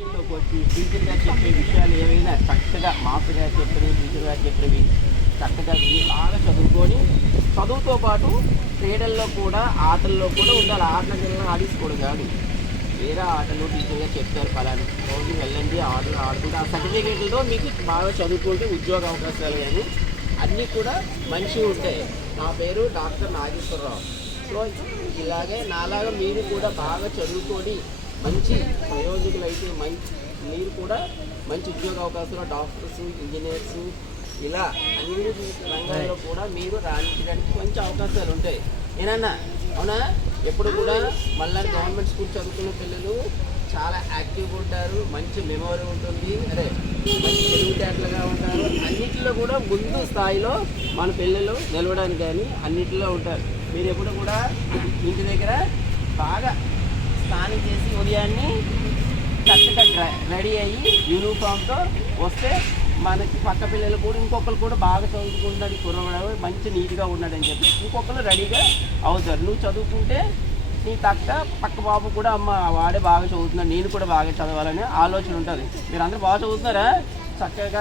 ఇంట్లోకి వచ్చి టీచర్ గారు చెప్పే విషయాలు ఏవైనా చక్కగా మాస్టర్ గారు చెప్పినవి టీచర్ గారు చెప్పినవి చక్కగా విని బాగా చదువుకొని చదువుతో పాటు క్రీడల్లో కూడా ఆటల్లో కూడా ఉండాలి. ఆటలకు వెళ్ళిన ఆడించుకోవడం కాదు, వేరే ఆటలు టీచర్ గారు చెప్తారు పలాని రోజు వెళ్ళండి ఆటలు ఆడుకుంటే ఆ సర్టిఫికేట్లతో మీకు బాగా చదువుకుంటే ఉద్యోగ అవకాశాలు కానీ అన్నీ కూడా మంచిగా ఉంటాయి. నా పేరు డాక్టర్ నాగేశ్వరరావు. సో ఇలాగే నాలాగా మీరు కూడా బాగా చదువుకొని మంచి ప్రయోజకులు అయితే మీరు కూడా మంచి ఉద్యోగ అవకాశాలు డాక్టర్స్ ఇంజనీర్స్ ఇలా అన్ని రంగాల్లో కూడా మీరు రాణించడానికి మంచి అవకాశాలు ఉంటాయి. ఏనన్నా అవునా? ఎప్పుడు కూడా మళ్ళీ గవర్నమెంట్ స్కూల్ చదువుకున్న పిల్లలు చాలా యాక్టివ్గా ఉంటారు, మంచి మెమొరీ ఉంటుంది, అదే మంచి తెలివితేటలుగా ఉంటారు. అన్నింటిలో కూడా ముందు స్థాయిలో మన పిల్లలు నిలవడానికి కానీ అన్నింటిలో ఉంటారు. మీరు ఎప్పుడు కూడా ఇంటి దగ్గర బాగా స్నానం చేసి ఉదయాన్నే చక్కగా రెడీ అయ్యి యూనిఫామ్తో వస్తే మనకి పక్క పిల్లలు కూడా ఇంకొకరు కూడా బాగా చదువుకుంటున్నాడు కుర్రవాడు మంచి నీట్గా ఉన్నాడని చెప్పి ఇంకొకరు రెడీగా అవుతారు. నువ్వు చదువుకుంటే నీ పక్క బాబు కూడా అమ్మ వాడే బాగా చదువుతున్నాడు నేను కూడా బాగా చదవాలనే ఆలోచన ఉంటుంది. మీరు అందరూ బాగా చదువుతున్నారా? చక్కగా